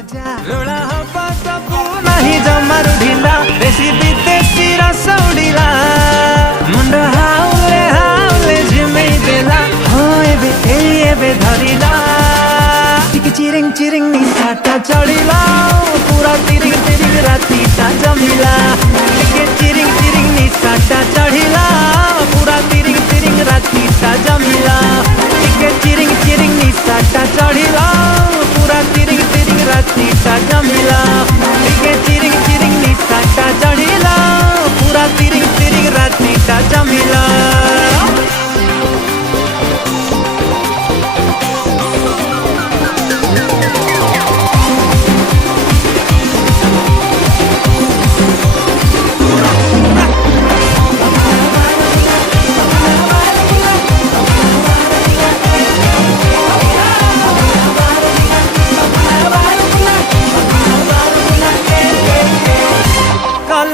लोड़ा हवा सबू नहीं जमारू ढीला देसी विदेशी रस उड़ीला मुंड हाउले झिमेई देला हो एबे धरिला टिके चिरिंग चिरिंग निशाटा चढ़ीला पूरा तिरिंग तिरिंग रातीटा जमिला टिके चिरिंग चिरिंग निशाटा चढ़ीला पूरा तिरिंग तिरिंग रातीटा जमिला टिके चिरिंग चिरिंग निशाटा चढ़ीला पूरा तिरिंग तिरिंग रातीटा जमिला।